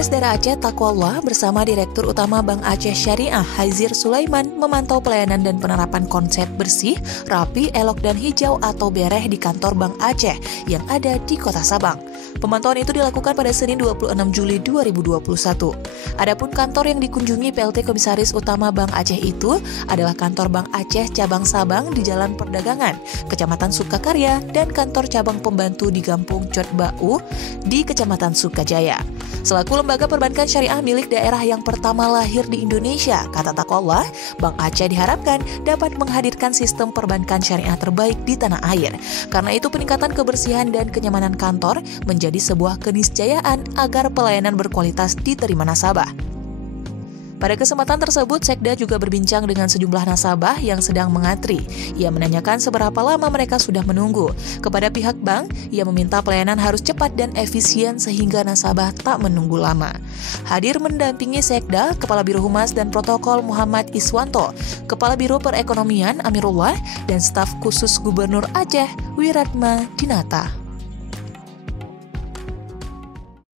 Komisaris Daerah Aceh Taqwallah bersama Direktur Utama Bank Aceh Syariah Haizir Sulaiman memantau pelayanan dan penerapan konsep bersih, rapi, elok dan hijau atau bereh di kantor Bank Aceh yang ada di Kota Sabang. Pemantauan itu dilakukan pada Senin 26 Juli 2021. Adapun kantor yang dikunjungi PLT Komisaris Utama Bank Aceh itu adalah kantor Bank Aceh Cabang Sabang di Jalan Perdagangan, Kecamatan Sukakarya, dan kantor cabang pembantu di Gampung Cotbau di Kecamatan Sukajaya. Selaku lembaga perbankan syariah milik daerah yang pertama lahir di Indonesia, kata Taqwallah, Bank Aceh diharapkan dapat menghadirkan sistem perbankan syariah terbaik di tanah air. Karena itu peningkatan kebersihan dan kenyamanan kantor menjadi sebuah keniscayaan agar pelayanan berkualitas diterima nasabah. Pada kesempatan tersebut, Sekda juga berbincang dengan sejumlah nasabah yang sedang mengantri. Ia menanyakan seberapa lama mereka sudah menunggu. Kepada pihak bank, ia meminta pelayanan harus cepat dan efisien sehingga nasabah tak menunggu lama. Hadir mendampingi Sekda, Kepala Biro Humas dan Protokol Muhammad Iswanto, Kepala Biro Perekonomian Amirullah, dan staf khusus Gubernur Aceh Wiratma Dinata.